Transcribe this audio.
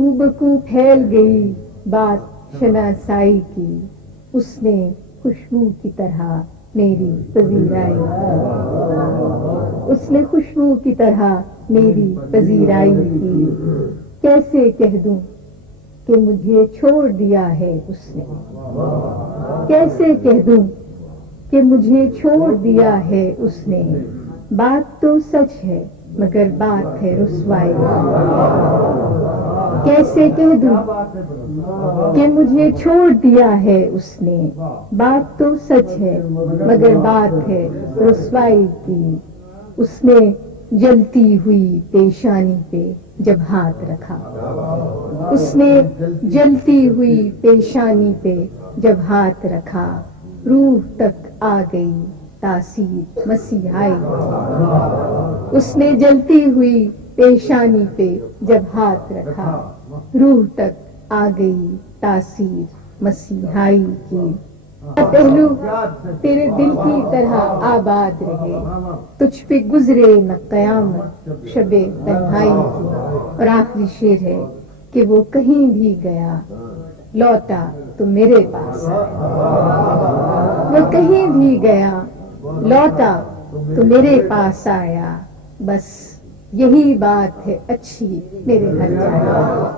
کو بکو پھیل گئی بات شناسائی کی، اس نے خوشبو کی طرح میری پذیرائی کی، اس نے خوشبو کی طرح میری پذیرائی کی۔ کیسے کہہ دوں کہ مجھے چھوڑ دیا ہے اس نے، کیسے کہہ دوں کہ مجھے چھوڑ دیا ہے اس نے، بات تو سچ ہے مگر بات ہے رسوائی۔ کیسے کہہ دوں کہ مجھے چھوڑ دیا ہے اس نے، بات تو سچ ہے مگر بات ہے رسوائی کی۔ اس نے جلتی ہوئی پیشانی پہ جب ہاتھ رکھا، اس نے جلتی ہوئی پیشانی پہ جب ہاتھ رکھا، روح تک آ گئی تاثیر مسیحائی کی۔ اس نے جلتی ہوئی پیشانی پہ جب ہاتھ رکھا، روح تک آ گئی تاثیر مسیحائی کی۔ پہلو تیرے دل کی طرح آباد رہے، تجھ پہ گزرے نہ قیامت شب تنہائی کی۔ اور آخری شعر ہے کہ وہ کہیں بھی گیا لوٹا تو میرے پاس آیا، وہ کہیں بھی گیا لوٹا تو میرے پاس آیا، بس یہی بات ہے اچھی میرے گھر جانا۔